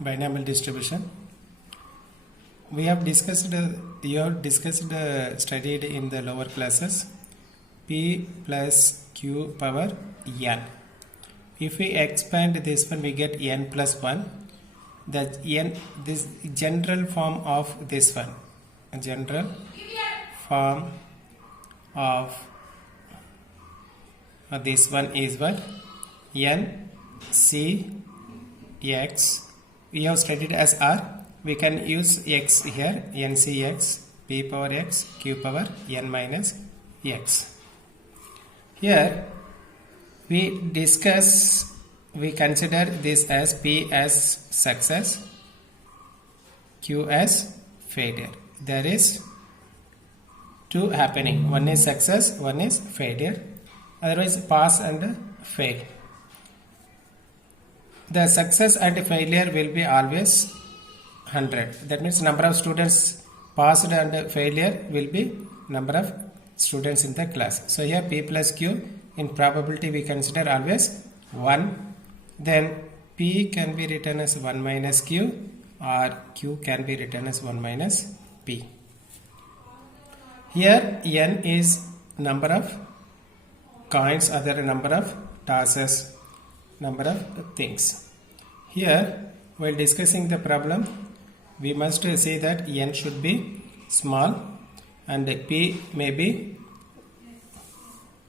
binomial distribution. We have discussed, studied in the lower classes p plus q power n. If we expand this one, we get n plus 1. The n, this general form of this one, a general form of this one is what? N C x. We have studied as r. We can use x here, n c x, p power x, q power n minus x. Here we consider this as p as success, q as failure. There is two happening. One is success, one is failure. Otherwise pass and fail. The success and failure will be always 100. That means number of students passed and failure will be number of students in the class. So here p plus q, in probability we consider always 1. Then p can be written as 1 minus q, or q can be written as 1 minus p. Here n is number of coins, other number of tosses, number of things. Here while discussing the problem, we must say that n should be small and p may be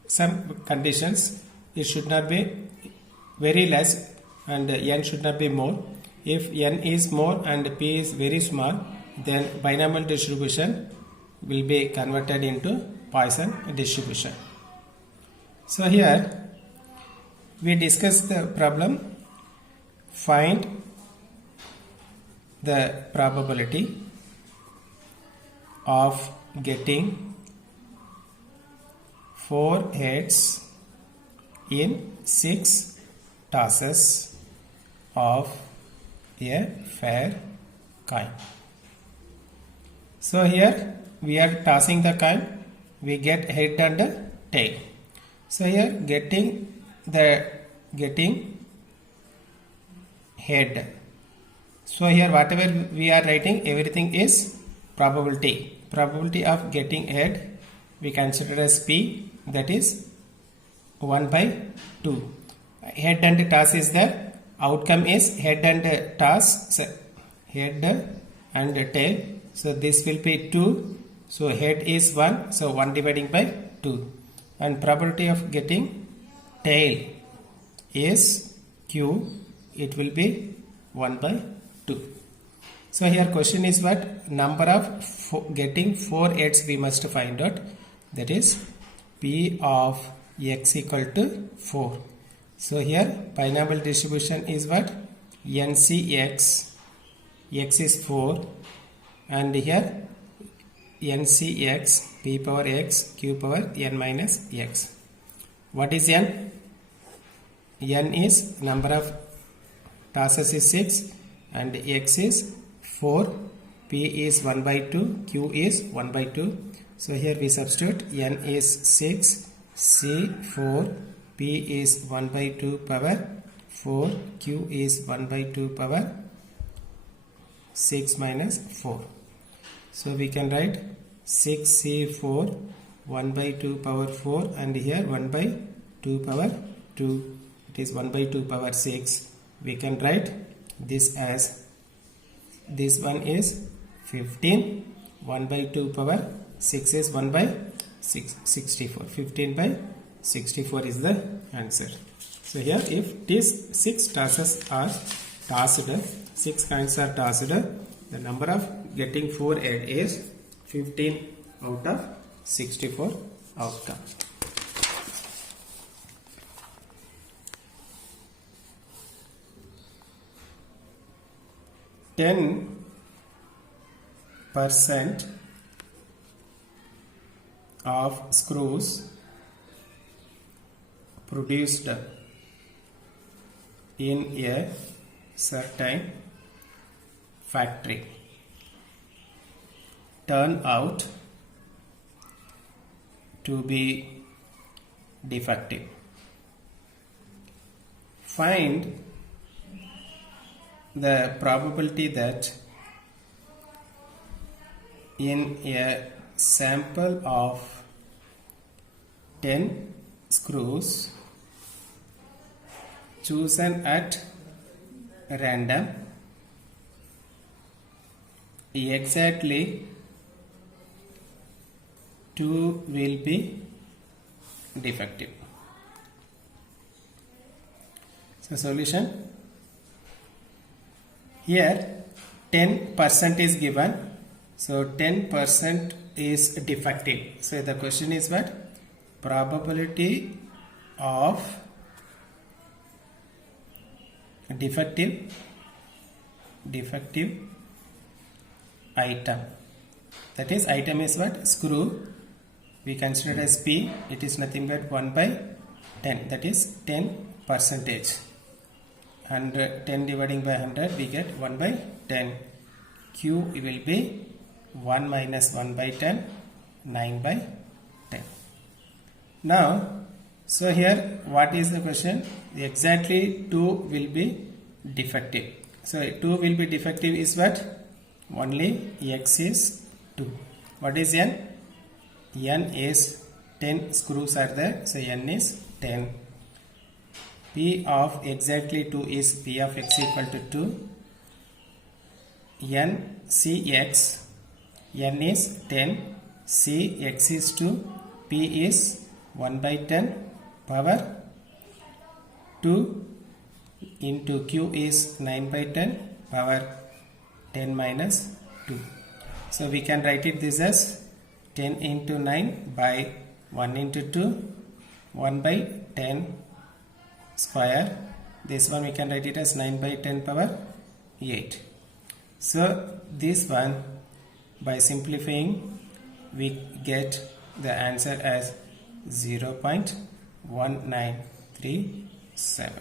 some conditions. It should not be very less and n should not be more. If n is more and p is very small, then binomial distribution will be converted into Poisson distribution. So here we discuss the problem. Find the probability of getting 4 heads in 6 tosses of a fair coin. So here we are tossing the coin, we get head and tail. So here getting head. So here whatever we are writing, everything is probability. Probability of getting head we consider as p, that is 1 by 2. Head and toss is there. Outcome is head and toss, so head and tail. So this will be 2. So head is 1. So 1 dividing by 2. And probability of getting tail is q. It will be 1 by 2. So here question is what? Number of getting 4 heads we must find out. That is p of x equal to 4. So here binomial distribution is what? NCX. X is 4. And here NCX, p power x, q power n minus x. What is n? N is number of tosses is 6 and x is 4, p is 1 by 2, q is 1 by 2. So here we substitute n is 6, c 4, p is 1 by 2 power 4, q is 1 by 2 power 6 minus 4. So we can write 6c4 1 by 2 power 4 and here 1 by 2 power 2. It is 1 by 2 power 6. We can write this as, this one is 15, 1 by 2 power 6 is 1 by 64. 15 by 64 is the answer. So here if these 6 tosses are tossed, 6 coins are tossed, the number of getting 4 head is 15 out of 64 outcome. %% of screws produced in a certain factory turn out to be defective. Find the probability that in a sample of 10 screws chosen at random, exactly 2 will be defective. So solution, here 10% is given, so 10% is defective. So the question is what? Probability of defective item. That is, item is what? Screw. We consider as P. It is nothing but 1 by 10. That is 10%. 10 dividing by 100, we get 1 by 10. Q will be 1 minus 1 by 10, 9 by 10. Now, so here what is the question? Exactly 2 will be defective. So 2 will be defective is what? Only X is 2. What is N? N is 10 screws are there. So N is 10. P of exactly 2 is P of X equal to 2. N Cx. N is 10. C X is 2. P is 1 by 10 power 2 into Q is 9 by 10 power 10 minus 2. So we can write it this as 10 into 9 by 1 into 2, 1 by 10 square. This one we can write it as 9 by 10 power 8. So this one, by simplifying, we get the answer as 0.1937.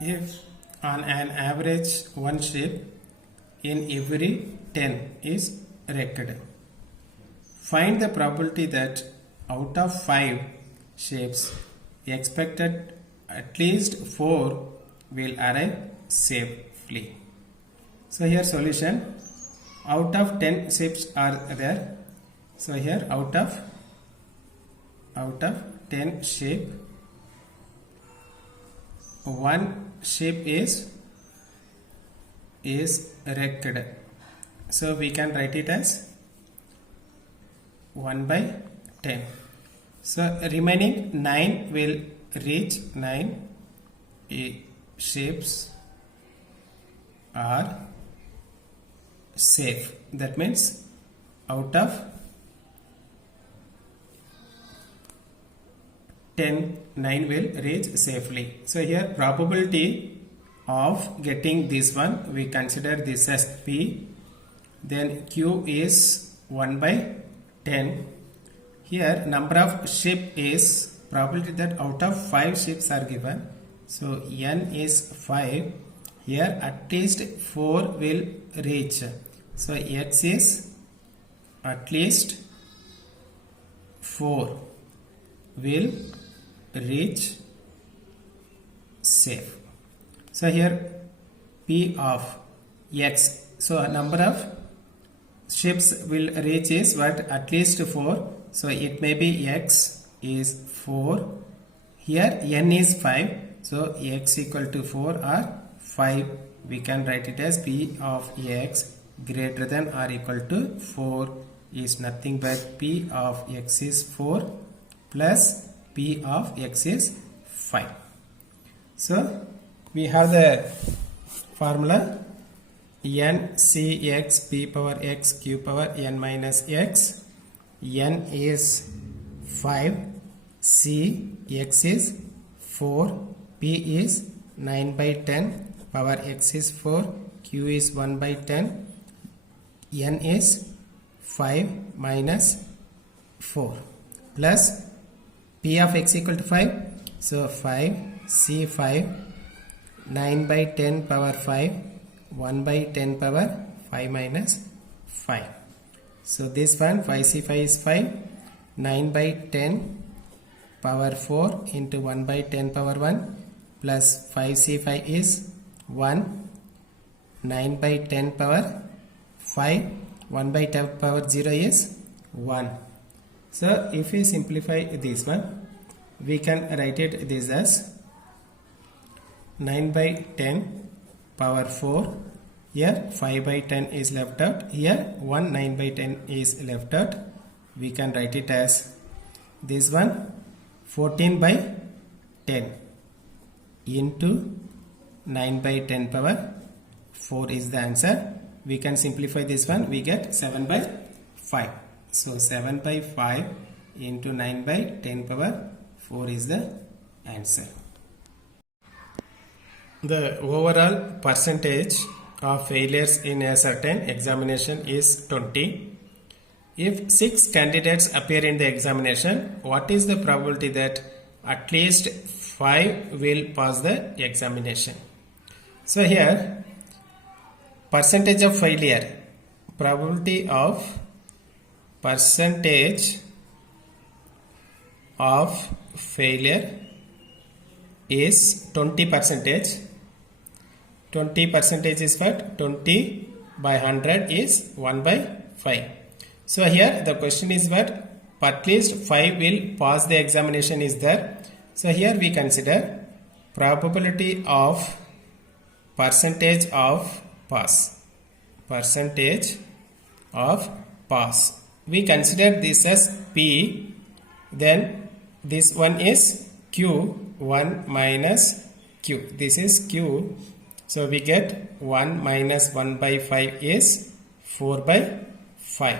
If on an average one shape in every 10 is wrecked, find the probability that out of 5 shapes expected at least 4 will arrive safely. So here solution, out of 10 shapes are there. So here out of 10 shape, one shape is wrecked. So we can write it as 1 by 10. So remaining 9 will reach 9 shapes are safe. That means out of 10, 9 will reach safely. So here probability of getting this one, we consider this as P. Then Q is 1 by 10. Here number of sheep is probability that out of 5 sheep are given. So N is 5. Here at least 4 will reach. So X is at least 4 will reach safe. So here P of X, so number of ships will reach is what? At least 4. So it may be X is 4. Here N is 5. So X equal to 4 or 5. We can write it as P of X greater than or equal to 4 is nothing but P of X is 4 plus P of X is 5. So we have the formula N C X P power X Q power N minus X. N is 5, C X is 4, P is 9 by 10, power X is 4, Q is 1 by 10, N is 5 minus 4 plus P of X equal to 5. So 5 C 5, 9 by 10 power 5, 1 by 10 power 5 minus 5. So this one 5C5 is 5, 9 by 10 power 4 into 1 by 10 power 1 plus 5c5 is 1, 9 by 10 power 5, 1 by 10 power 0 is 1. So if we simplify this one, we can write it this as 9 by 10 power 4. Here 5 by 10 is left out. Here 1 9 by 10 is left out. We can write it as this one 14 by 10 into 9 by 10 power 4 is the answer. We can simplify this one. We get 7 by 5. So 7 by 5 into 9 by 10 power 4 is the answer. The overall percentage of failures in a certain examination is 20. If 6 candidates appear in the examination, what is the probability that at least 5 will pass the examination? So here, percentage of failure, probability of percentage of failure is 20 percentage. 20 percentage is what? 20 by 100 is 1 by 5. So here the question is what? At least 5 will pass the examination is there. So here we consider probability of percentage of pass. Percentage of pass. We consider this as P. Then this one is Q. 1 minus Q. This is Q. So we get 1 minus 1 by 5 is 4 by 5.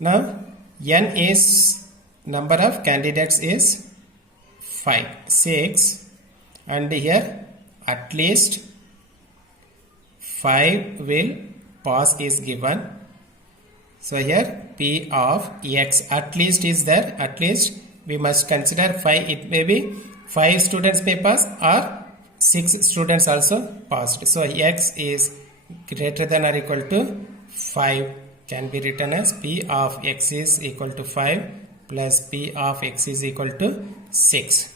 Now N is number of candidates is 5, 6, and here at least 5 will pass is given. So here P of X at least is there. At least we must consider 5. It may be 5 students may pass or 6 students also passed. So X is greater than or equal to 5 can be written as P of X is equal to 5 plus P of X is equal to 6.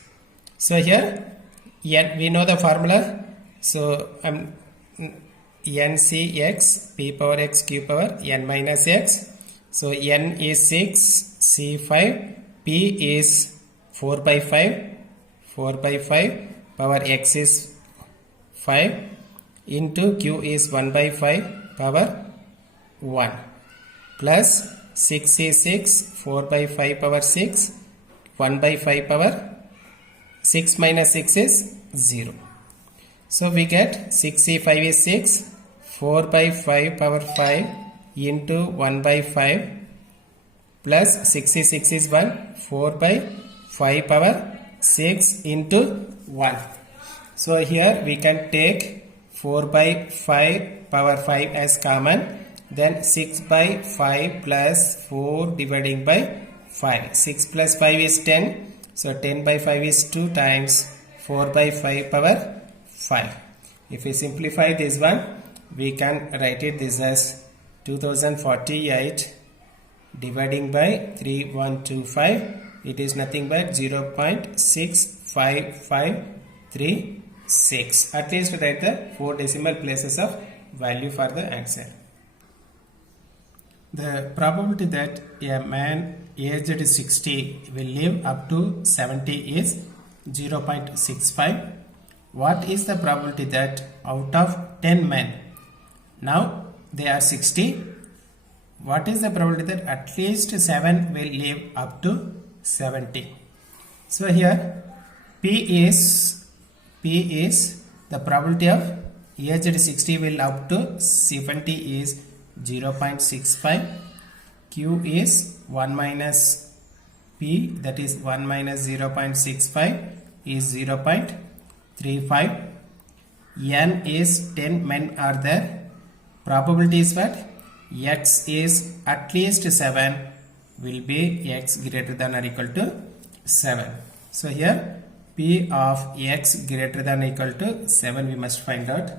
So here N, we know the formula. So NCX P power X Q power N minus X. So N is 6, C 5, P is 4 by 5, 4 by 5. Power X is 5 into Q is 1 by 5 power 1 plus 6 is 6, 4 by 5 power 6, 1 by 5 power 6 minus 6 is 0. So we get 6C5 is 6, 4 by 5 power 5 into 1 by 5 plus 6C6 is 1, 4 by 5 power 6 into 1. So here we can take 4 by 5 power 5 as common. Then 6 by 5 plus 4 dividing by 5. 6 plus 5 is 10. So 10 by 5 is 2 times 4 by 5 power 5. If we simplify this one, we can write it this as 2048 dividing by 3125. It is nothing but 0.65536. At least write the 4 decimal places of value for the answer. The probability that a man aged 60 will live up to 70 is 0.65. What is the probability that out of 10 men, now they are 60, what is the probability that at least 7 will live up to 70? So here P is the probability of aged 60 will up to 70 is 0.65. Q is 1 minus P, that is 1 minus 0.65 is 0.35. N is 10 men are there. Probability is what? X is at least 7 will be X greater than or equal to 7. So here P of X greater than or equal to 7 we must find out.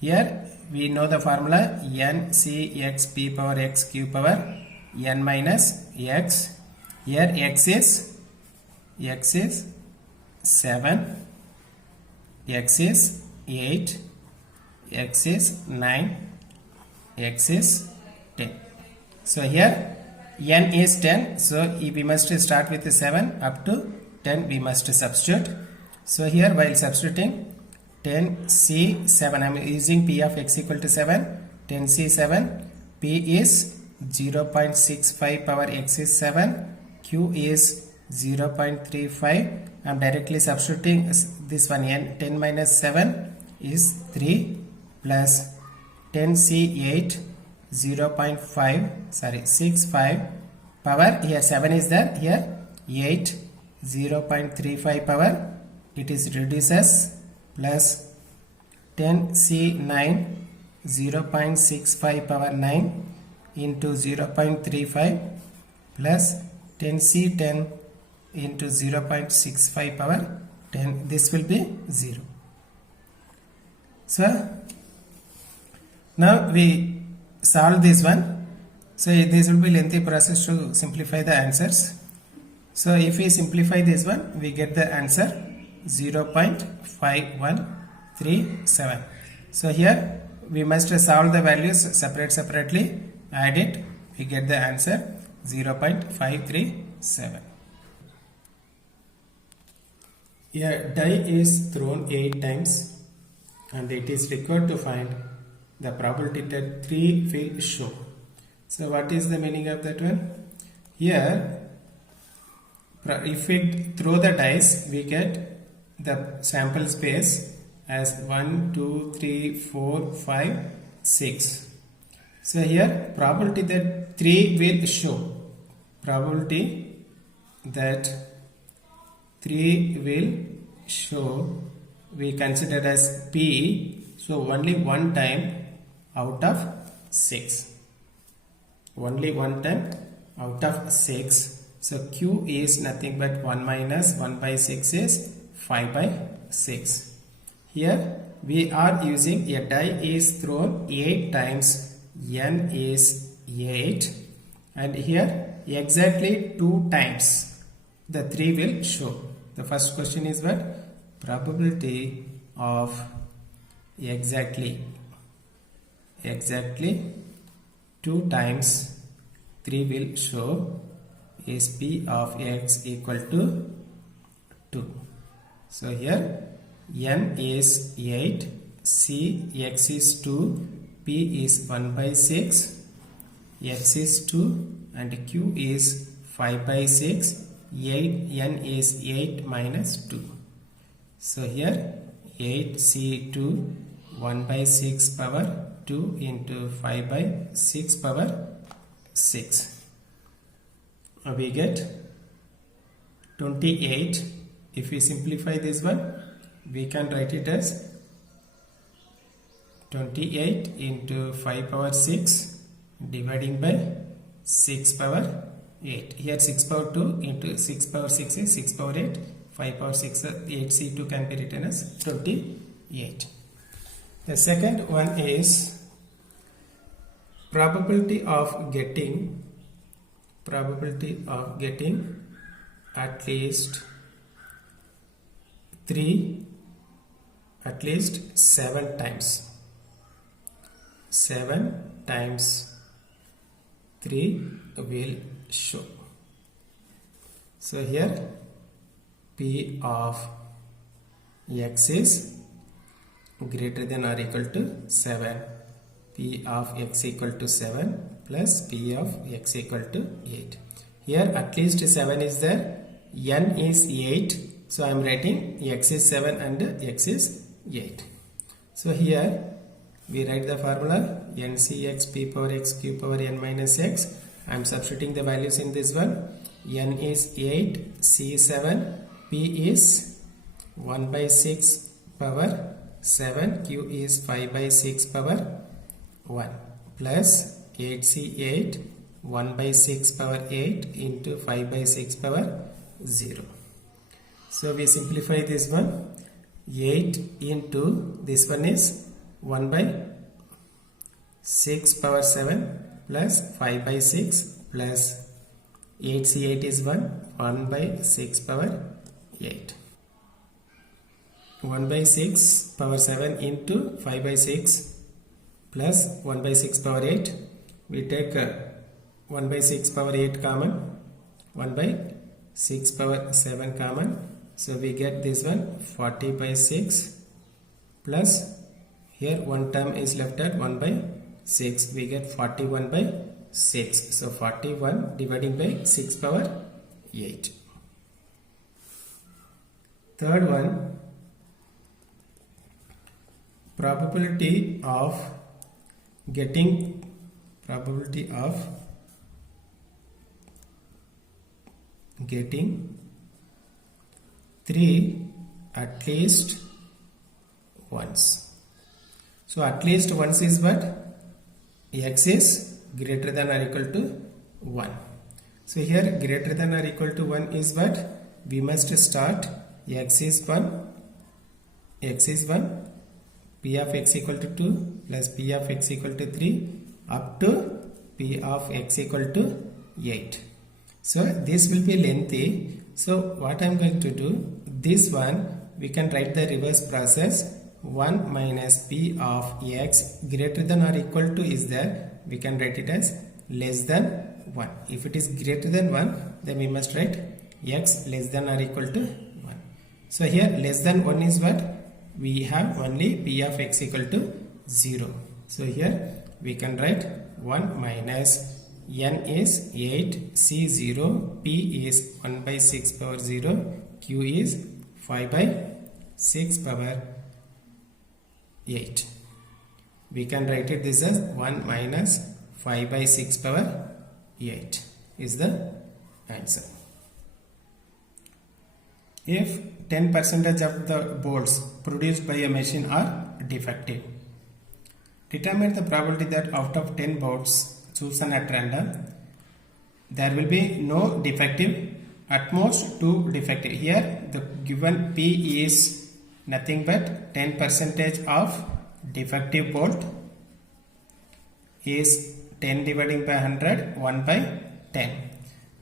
Here we know the formula N C X P power X Q power N minus X. Here X is x is 7, x is 8, x is 9, x is 10. So here n is 10, so we must start with 7 up to 10 we must substitute. So here while substituting 10c7, I am using p of x equal to 7, 10c7, p is 0.65 power x is 7, q is 0.35. I am directly substituting this one, n 10 minus 7 is 3 plus 10c8 65 power, here 7 is there, here 8 0.35 power, it is reduces, plus 10c9 0.65 power 9 into 0.35 plus 10c10 into 0.65 power 10, this will be 0. So now we solve this one. So this will be lengthy process to simplify the answers. So if we simplify this one, we get the answer 0.5137. So here we must solve the values separately, add it, we get the answer 0.537. A die is thrown 8 times and it is required to find the probability that 3 will show. So what is the meaning of that one? Here if we throw the dice, we get the sample space as 1, 2, 3, 4, 5, 6. So here probability that 3 will show, probability that 3 will show, we consider as P, so only one time out of 6, only one time out of 6. So Q is nothing but 1 minus 1 by 6 is 5 by 6. Here we are using a die is thrown 8 times, n is 8, and here exactly 2 times the 3 will show. The first question is what? Probability of exactly 2 times 3 will show is P of x equal to 2. So here n is 8, C x is 2, P is 1 by 6, x is 2 and Q is 5 by 6, 8, n is 8 minus 2. So here 8C2 1 by 6 power 2 into 5 by 6 power 6. We get 28. If we simplify this one, we can write it as 28 into 5 power 6 dividing by 6 power 8. Here 6 power 2 into 6 power 6 is 6 power 8. 5 power 6, 8C2 can be written as 28. The second one is probability of getting at least 7 times. 7 times 3 will show. So here P of x is greater than or equal to 7. P of x equal to 7 plus P of x equal to 8. Here at least 7 is there, n is 8, so I am writing x is 7 and x is 8. So here we write the formula ncx p power x q power n minus x. I am substituting the values in this one. N is 8, c 7, p is 1 by 6 power 7, q is 5 by 6 power 1 plus 8c8 1 by 6 power 8 into 5 by 6 power 0. So we simplify this one. 8 into this one is 1 by 6 power 7 plus 5 by 6 plus 8c8 is 1, 1 by 6 power 8. 1 by 6 power 7 into 5 by 6 plus 1 by 6 power 8. We take 1 by 6 power 8 common, 1 by 6 power 7 common. So we get this one 40 by 6 plus here one term is left at 1 by 6. We get 41 by 6. So 41 dividing by 6 power 8. Third one, probability of getting 3 at least once. So at least once is what? X is greater than or equal to 1. So here greater than or equal to 1 is what? We must start x is 1, p of x equal to 2 plus p of x equal to 3 up to p of x equal to 8. So this will be lengthy. So what I am going to do, this one we can write the reverse process. 1 minus p of x greater than or equal to is there, we can write it as less than 1. If it is greater than 1, then we must write x less than or equal to 1. So here less than 1 is what? We have only p of x equal to 0. So here we can write 1 minus n is 8, c 0, p is 1 by 6 power 0, q is 5 by 6 power 8. We can write it this as 1 minus 5 by 6 power 8 is the answer. If 10% of the bolts produced by a machine are defective, determine the probability that out of 10 bolts chosen at random, there will be no defective, at most 2 defective. Here the given P is nothing but 10% of defective bolt is 10 dividing by 100, 1 by 10.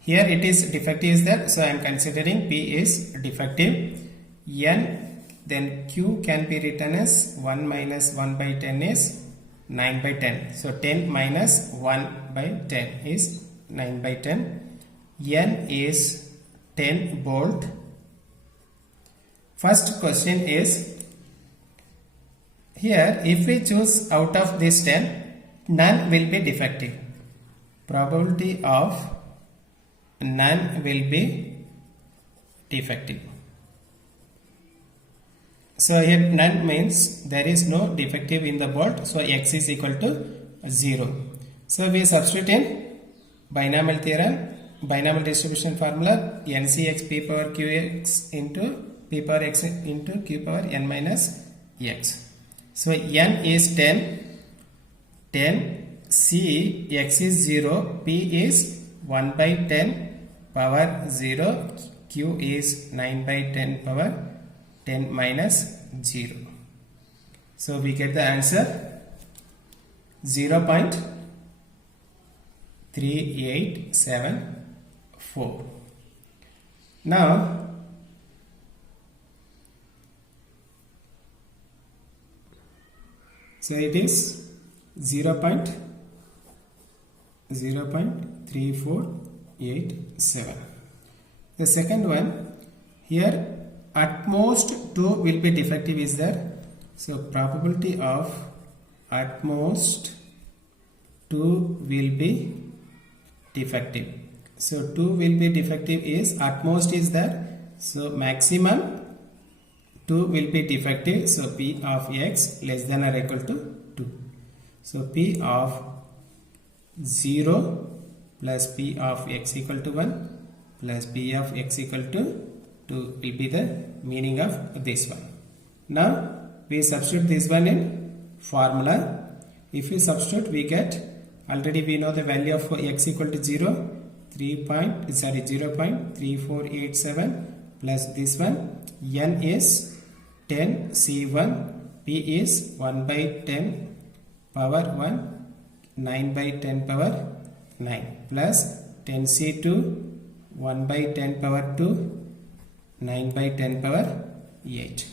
Here it is defective is there, so I am considering P is defective. N, then Q can be written as 1 minus 1 by 10 is 9 by 10. So 10 minus 1 by 10 is 9 by 10. N is 10 bolt. First question is, here if we choose out of this 10, none will be defective. Probability of none will be defective. So here none means there is no defective in the bolt, so x is equal to 0. So we substitute in binomial theorem, binomial distribution formula, ncx p power qx into p power x into q power n minus x. So n is 10, c x is 0, p is 1 by 10 power 0, q is 9 by 10 power 10 minus 0. So we get the answer 0.3874. Now so it is 0.3487. The second one, here at most 2 will be defective is there. So probability of at most 2 will be defective. So 2 will be defective is at most is there. So maximum 2 will be defective. So P of x less than or equal to 2. So P of 0 plus P of x equal to 1 plus P of x equal to 2 will be the meaning of this one. Now we substitute this one in formula. If we substitute, we get, already we know the value of x equal to 0, 0.3487 plus this one, n is 10 c1, p is 1 by 10 power 1, 9 by 10 power 9 plus 10 c2, 1 by 10 power 2, 9 by 10 power 8.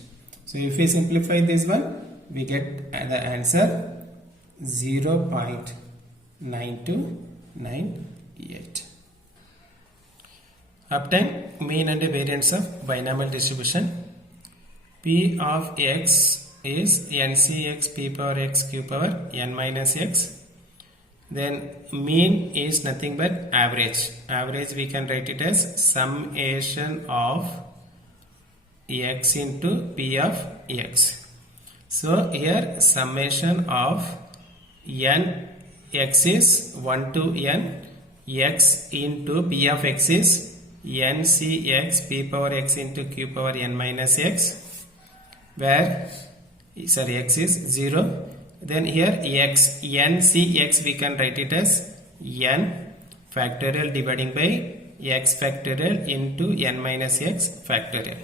So if we simplify this one, we get the answer 0.9298. Obtain mean and variance of binomial distribution. P of x is ncx p power x q power n minus x. Then mean is nothing but average. Average we can write it as summation of x into p of x. So here summation of n x is 1 to n x into p of x is ncx p power x into q power n minus x, where x is 0. Then here x ncx we can write it as n factorial dividing by x factorial into n minus x factorial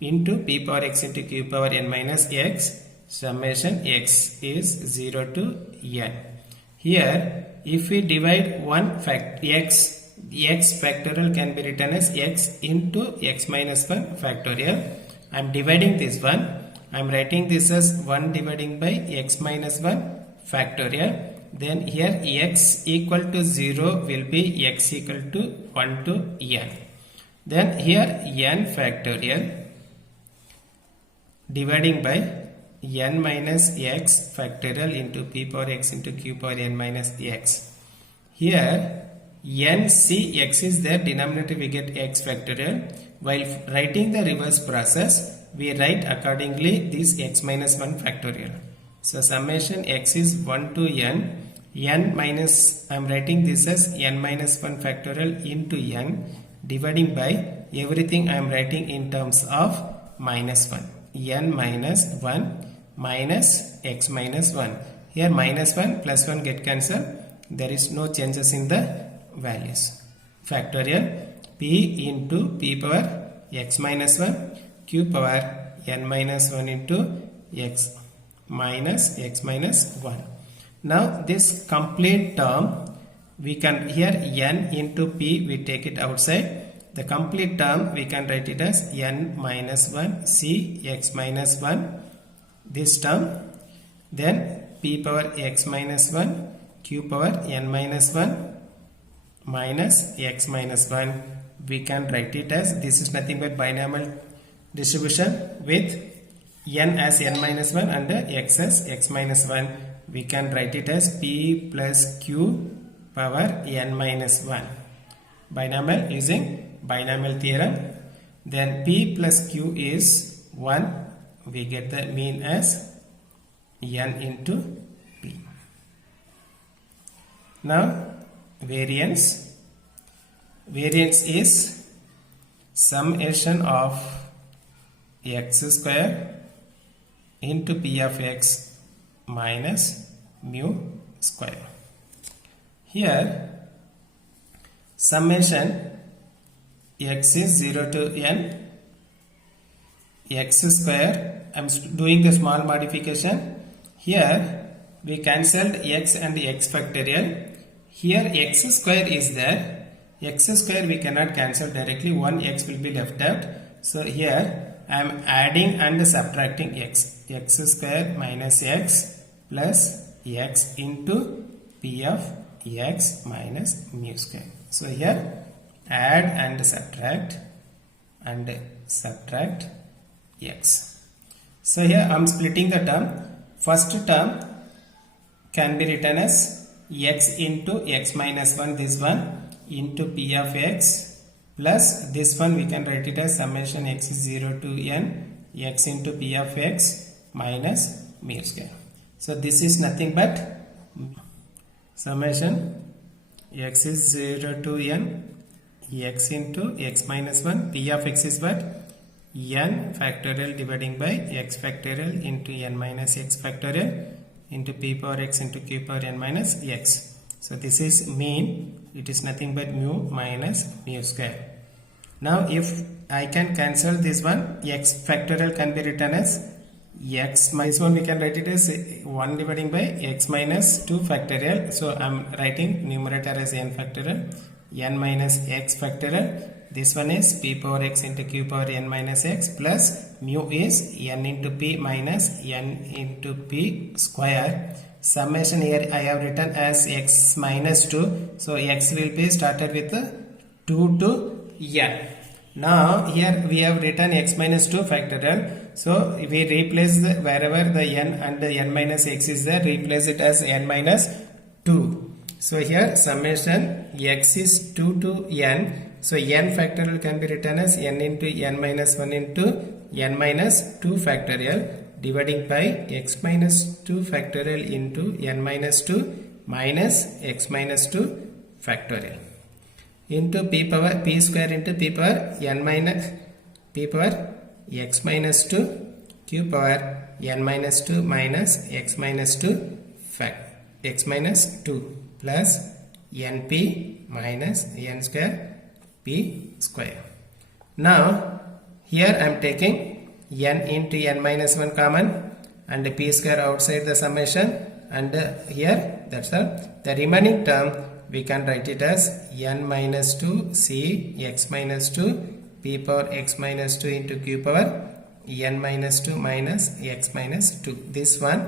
into p power x into q power n minus x. Summation x is 0 to n. Here if we divide one x factorial can be written as x into x minus 1 factorial. I am dividing this one. I am writing this as 1 dividing by x minus 1 factorial. Then here x equal to 0 will be x equal to 1 to n. Then here n factorial dividing by n minus x factorial into p power x into q power n minus x. Here ncx is there, denominator we get x factorial. While writing the reverse process, we write accordingly this x minus 1 factorial. So summation x is 1 to n minus, I am writing this as n minus 1 factorial into n dividing by everything I am writing in terms of minus 1. N minus 1 minus x minus 1. Here minus 1 plus 1 get cancelled. There is no changes in the values. Factorial p into p power x minus 1 q power n minus 1 into x minus 1. Now this complete term we can, here n into p we take it outside. The complete term we can write it as n minus 1 c x minus 1, this term. Then p power x minus 1 q power n minus 1 minus x minus 1. We can write it as, this is nothing but binomial distribution with n as n minus 1 and x as x minus 1. We can write it as p plus q power n minus 1. Binomial using binomial theorem. Then p plus q is 1. We get the mean as n into p. Now variance. Variance is summation of x square into p of x minus mu square. Here summation x is 0 to n x square. I am doing the small modification. Here we cancelled x and x factorial. Here x square is there. X square we cannot cancel directly, one x will be left out. So here I am adding and subtracting x. X square minus x plus x into p of x minus mu square. So here add and subtract x. So here I am splitting the term. First term can be written as x into x minus 1, this one, into p of x plus this one we can write it as summation x is 0 to n x into p of x minus mu square. So this is nothing but summation x is 0 to n x into x minus 1, p of x is what? N factorial dividing by x factorial into n minus x factorial into p power x into q power n minus x. So this is mean. It is nothing but mu minus mu square. Now if I can cancel this one, x factorial can be written as x minus 1, we can write it as 1 dividing by x minus 2 factorial. So I am writing numerator as n factorial n minus x factorial. This one is p power x into q power n minus x plus mu is n into p minus n into p square. Summation here I have written as x minus 2. So x will be started with 2 to n. Now here we have written x minus 2 factorial. So we replace wherever the n and the n minus x is there, replace it as n minus 2. So here summation x is 2 to n. So n factorial can be written as n into n minus 1 into n minus 2 factorial, dividing by x minus 2 factorial into n minus 2 minus x minus 2 factorial into p power p square into p power n minus p power x minus 2 q power n minus 2 minus x minus 2 x minus 2 plus np minus n square p square. Now here I am taking n into n minus 1 common and p square outside the summation, and here that's all. The remaining term we can write it as n minus 2 c x minus 2 p power x minus 2 into q power n minus 2 minus x minus 2. This one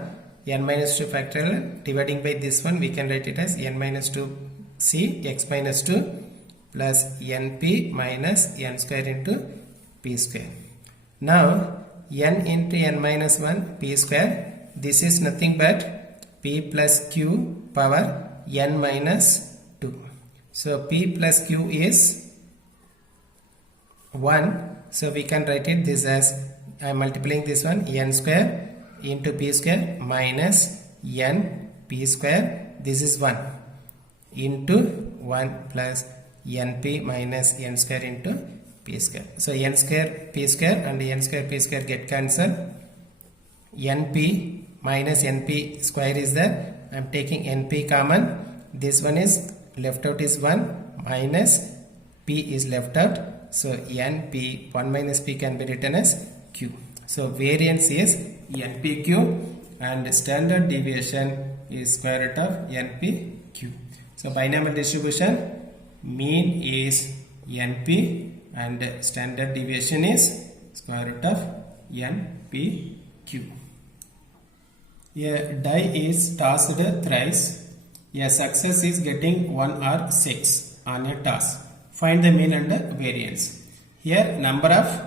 n minus 2 factorial dividing by this one, we can write it as n minus 2 c x minus 2 plus np minus n square into p square. Now n into n minus 1 p square, this is nothing but p plus q power n minus 2. So p plus q is 1. So we can write it this as, I am multiplying this one, n square into p square minus n p square, this is 1 into 1 plus np minus n square into p square. So n square p square and n square p square get cancelled. np minus np square is there. I am taking np common. This one is left out is 1 minus p is left out. So np 1 minus p can be written as q. So variance is npq and standard deviation is square root of npq. So binomial distribution, mean is np and standard deviation is square root of npq. A die is tossed thrice. A success is getting 1 or 6 on a toss. Find the mean and variance. Here number of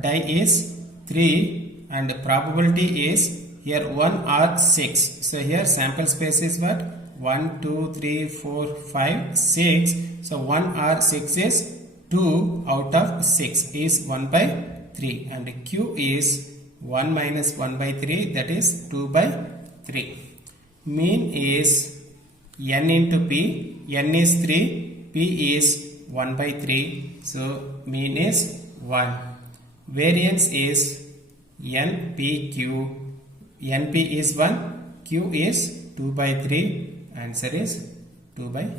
die is 3 and probability is here 1 or 6. So here sample space is what? 1, 2, 3, 4, 5, 6. So 1 or 6 is 2 out of 6 is 1 by 3, and q is 1 minus 1 by 3, that is 2 by 3. Mean is n into p, n is 3, p is 1 by 3, so mean is 1. Variance is npq, np is 1, q is 2 by 3, answer is 2 by